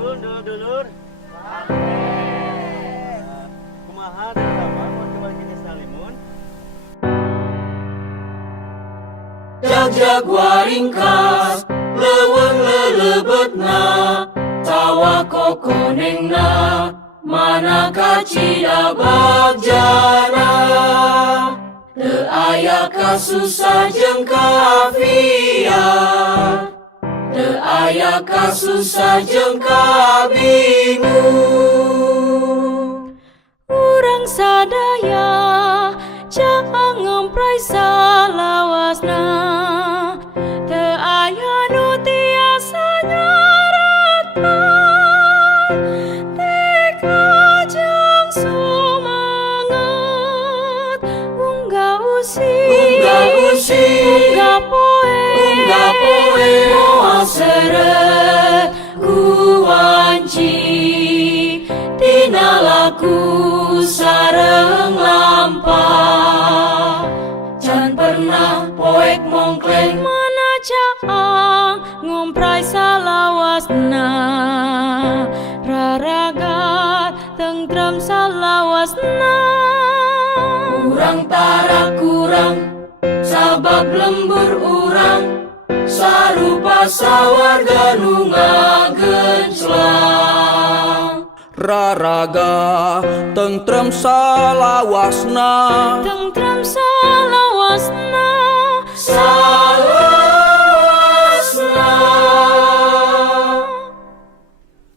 Betul, dulur-dulur. Kumaha dan apa mau coba jenis nalimun? Jag-jag waringkas, leuweung lelebetna, tawa kokonengna, mana kacida bagjana. Teu aya kasusah jeung kafiat, teu aya kasusah jeung kabingung. Urang sadaya jangan ngemprai salawasna, teu aya nu tiasa nyaretan, teka jeung sumanget, unggah usih, unggah poe, moal seret ku wanci, tina laku sareng lampah. Can pernah poek mongkleng mana caang ngomprai salawasna, raragat tentrem salawasna. Urang tara kurang sabab lembur urang, sarupa sawarga nu ngagenclang. Raraga tentrem salawasna, Tentrem salawasna.